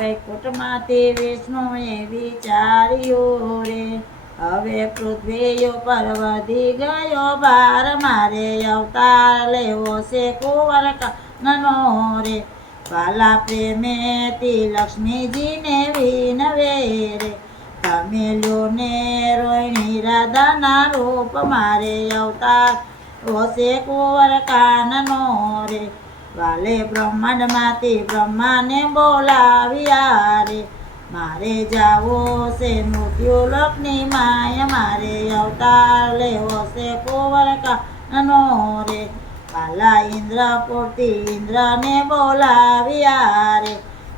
વૈકુંઠમાંથી વિષ્ણુએ વિચાર્યું રે, હવે પૃથ્વી ઉપર વધી ગયો ભાર, મારે અવતાર લેવો છે કુંવરકાનનો રે, વાલા પ્રેમેથી લક્ષ્મીજીને વિનવે રે, તમે લો ને રોહિણી રાધાના રૂપ, મારે અવતાર છે કુંવરકાનનો રે, વાલે બ્રહ્માંડમાંથી બ્રહ્માને બોલાવ્યા રે, મારે જાવો છે મૃત્યુલોકની માય, મારે અવતાર લેવો છે કુંવરકાનનો રે, વાલા ઇન્દ્રપુરથી ઇન્દ્રને બોલાવ્યા રે,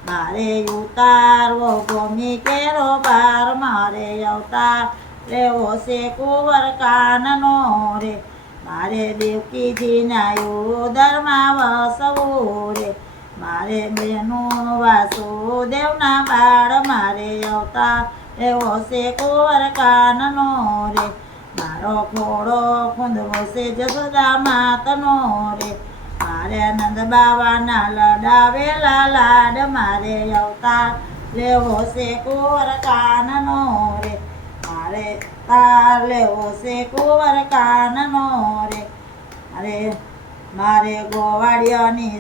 મારે ઉતારવો ભૂમિ કેરો ભાર, મારે અવતાર લેવો છે કુંવરકાનનો રે, મારે દેવકીજીના ઉદરમાં વસવું રે, મારે બહેનું વાસુદેવના બાળ, મારે અવતાર લેવો છે કુંવરકાનનો રે, મારો ઘોડો ખૂંદવો છે જશોદા માતનો રે, મારે નંદ બાવાના લડાવેલા લાડ, મારે અવતાર લેવો છે કુંવરકાનનો રે, મારે અવતાર લેવો છે કુંવરકાનનો રે, મારે ગોવાળિયાની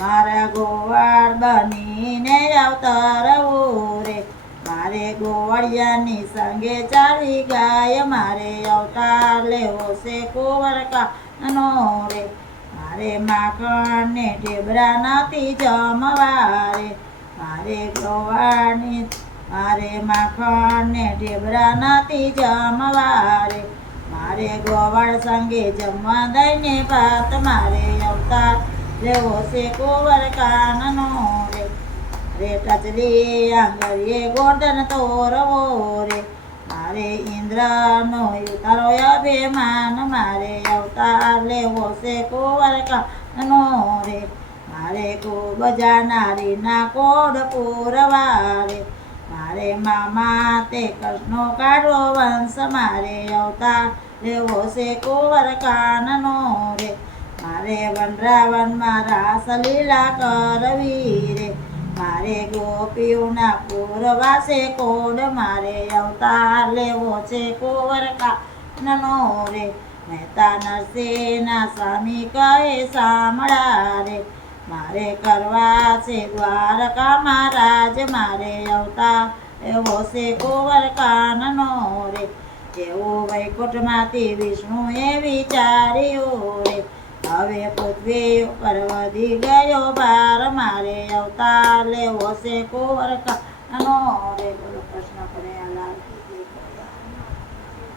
મારા ગોવાળ બનીને અવતરવું રે, મારે ગોવાળિયાની સંગે ચાલી ગાય, મારે અવતાર લેવો છે કુંવરકાનનો રે, મારે માખણને ઢેબરા નથી જમવા રે, મારે ગોવાળની મારે માખણને ઢેબરા નથી જમવા રે, મારે ગોવાળ સંગે જમવા દઈને ભાત, મારે અવતાર લેવો છે કુંવરકાનનો રે, રે ટચલી આંગળીએ ગોર્ધન તોરવો રે, મારે ઇન્દ્રનો ઉતારો અભિમાન, મારે અવતાર લેવો છે કુંવરકાનનો રે, મારે ખૂબ જાનારીના કોડ પૂરવા રે, મારે મામા તે કૃષ્ણો કાઢો વંશ, મારે અવતાર લેવો છે કુંવરકાનનો રે, મારે વનરાવનમાં રાસલીલા કરવી રે, મારે ગોપીઓના પૂરવા છે કોડ, મારે અવતાર લેવો છે કુંવરકાનનો રે, મહેતા નરસિંહના સ્વામી કહે સાંભળા રે, મારે કરવા છે દ્વારકામાં રાજ, મારે અવતાર લેવો છે કુંવરકાનનો રે, એવું વૈકુંઠમાંથી વિષ્ણુએ વિચાર્યું રે, હવે પૃથ્વી ઉપર વધી ગયો ભાર, મારે અવતાર લેવો છે કુંવરકાનનો રે, બોલો કૃષ્ણ કનૈયા લાલ કી જય.